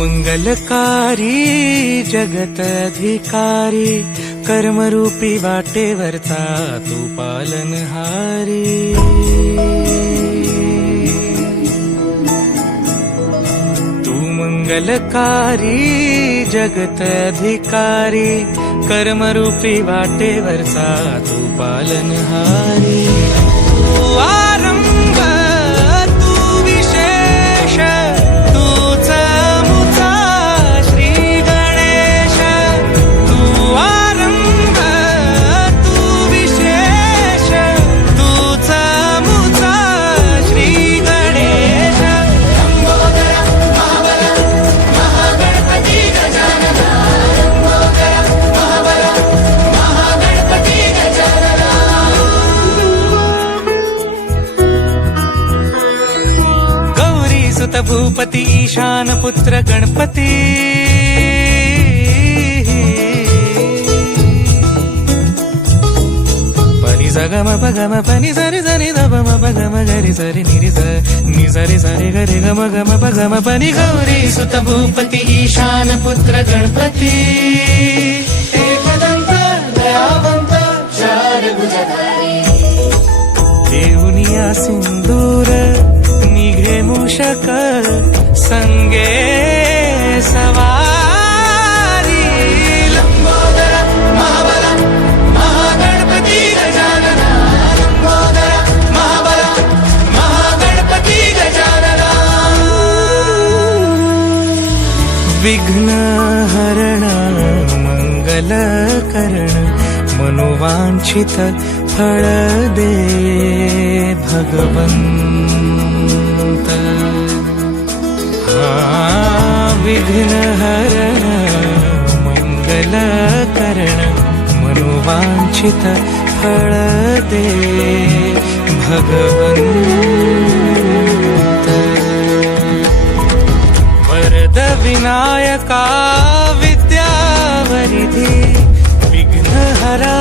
मंगलकारी जगत अधिकारी कर्मरूपी वाटेवरचा तू पालनहारी। तू मंगलकारी जगत अधिकारी कर्मरूपी वाटेवरचा तू पालनहारी। तू आरंभ तू विशेष तूच मुचा श्री गणेश। तू आरंभ तू विशेष तूच मुचा श्री गणेश। लंबोदर महाबल महागणपती गजानन। लंबोदर महाबल महागणपती गजानन। गौरी सुत भूपती ईशान पुत्र गणपती। पनि सगम पगम पनि सरि सरि दम पगम गरि सरि निरि स नि सरि सरि गरि गम गम पगम पनि। गौरी सुत भूपती ईशान पुत्र गणपती। एकदंत दयावंत चार भुजधारी। देऊनिया सिंदूर निघे मूषक संगे सवारी। लंबोदर महाबल महागणपती गजानन। लंबोदर महाबल महागणपती गजानन। विघ्न हरण मंगल करण मनोवांछित फळ दे भगवंत। विघ्न हरण मंगल करण मनोवांछित फळ दे भगवंत। वरद विनायका विद्यावरिधी विघ्नहरा